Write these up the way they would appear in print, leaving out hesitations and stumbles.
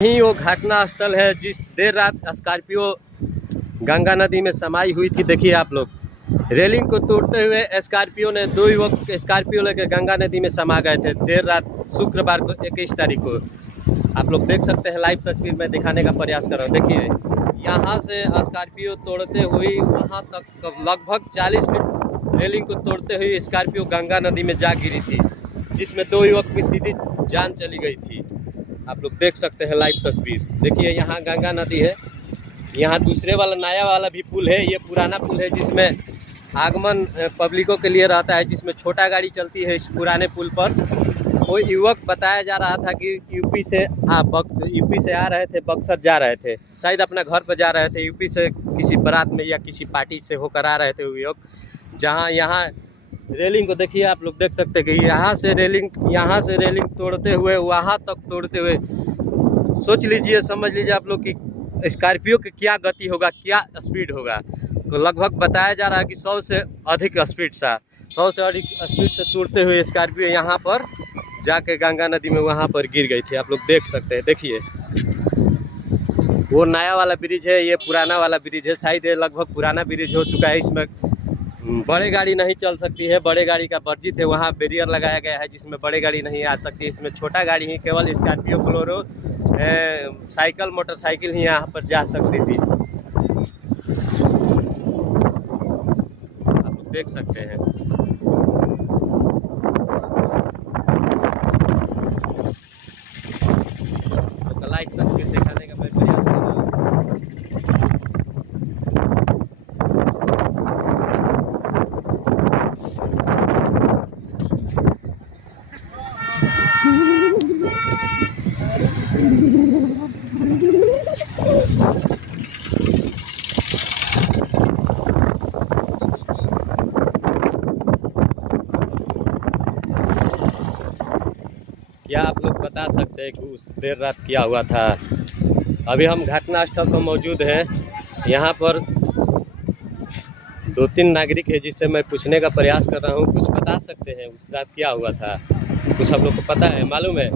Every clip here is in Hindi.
यही वो घटना स्थल है जिस देर रात स्कॉर्पियो गंगा नदी में समाई हुई थी। देखिए आप लोग, रेलिंग को तोड़ते हुए स्कॉर्पियो ने दो युवक स्कॉर्पियो लेकर गंगा नदी में समा गए थे देर रात शुक्रवार को 21 तारीख को। आप लोग देख सकते हैं, लाइव तस्वीर में दिखाने का प्रयास कर रहा हूँ। देखिए यहाँ से स्कॉर्पियो तोड़ते हुई वहाँ तक लगभग 40 फीट रेलिंग को तोड़ते हुए स्कॉर्पियो गंगा नदी में जा गिरी थी, जिसमें दो युवक की सीधी जान चली गई थी। आप लोग देख सकते हैं लाइव तस्वीर। देखिए यहाँ गंगा नदी है, यहाँ दूसरे वाला नया वाला भी पुल है। ये पुराना पुल है जिसमें आगमन पब्लिकों के लिए रहता है, जिसमें छोटा गाड़ी चलती है। इस पुराने पुल पर कोई युवक बताया जा रहा था कि यूपी से आ रहे थे, बक्सर जा रहे थे, शायद अपना घर पर जा रहे थे। यूपी से किसी बारात में या किसी पार्टी से होकर आ रहे थे वो युवक। जहाँ यहाँ रेलिंग को देखिए, आप लोग देख सकते हैं कि यहाँ से रेलिंग तोड़ते हुए वहाँ तक तोड़ते हुए, सोच लीजिए, समझ लीजिए आप लोग कि स्कॉर्पियो की क्या गति होगा, क्या स्पीड होगा। तो लगभग बताया जा रहा है कि 100 से अधिक स्पीड से तोड़ते हुए स्कॉर्पियो यहाँ पर जाके गंगा नदी में वहाँ पर गिर गई थी। आप लोग देख सकते हैं। देखिए वो नया वाला ब्रिज है, ये पुराना वाला ब्रिज है। शायद ये लगभग पुराना ब्रिज हो चुका है। इसमें बड़े गाड़ी नहीं चल सकती है, बड़े गाड़ी का वर्जित है। वहाँ बैरियर लगाया गया है जिसमें बड़े गाड़ी नहीं आ सकती। इसमें छोटा गाड़ी ही, केवल स्कॉर्पियो, बोलेरो, साइकिल, मोटरसाइकिल ही यहाँ पर जा सकती थी। आप लोग देख सकते हैं। तो लाइव तस्वीर दिखाने का मैं प्रयास कर रहा हूँ। क्या आप लोग बता सकते हैं कि उस देर रात क्या हुआ था? अभी हम घटना स्थल पर मौजूद हैं। यहाँ पर 2-3 नागरिक है जिससे मैं पूछने का प्रयास कर रहा हूँ। कुछ बता सकते हैं उस रात क्या हुआ था? कुछ आप लोग को पता है, मालूम है?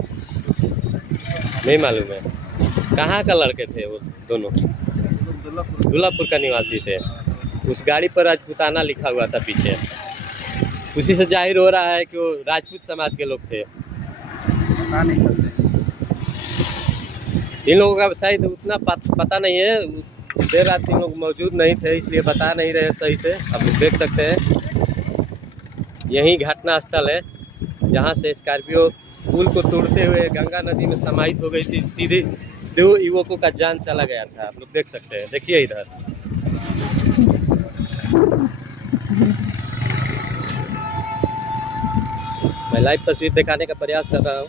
नहीं मालूम है। कहाँ का लड़के थे वो दोनों? दुल्लापुर का निवासी थे। उस गाड़ी पर राजपूताना लिखा हुआ था पीछे। उसी से जाहिर हो रहा है कि वो राजपूत समाज के लोग थे। बता नहीं सकते। इन लोगों का शायद उतना पता नहीं है। देर रात इन लोग मौजूद नहीं थे, इसलिए बता नहीं रहे सही से। आप लोग देख सकते हैं, यही घटना स्थल है जहां से स्कॉर्पियो पुल को तोड़ते हुए गंगा नदी में समाहित हो गई थी। सीधे 2 युवकों का जान चला गया था। आप लोग देख सकते हैं। देखिए इधर मैं लाइव तस्वीर दिखाने का प्रयास कर रहा हूँ।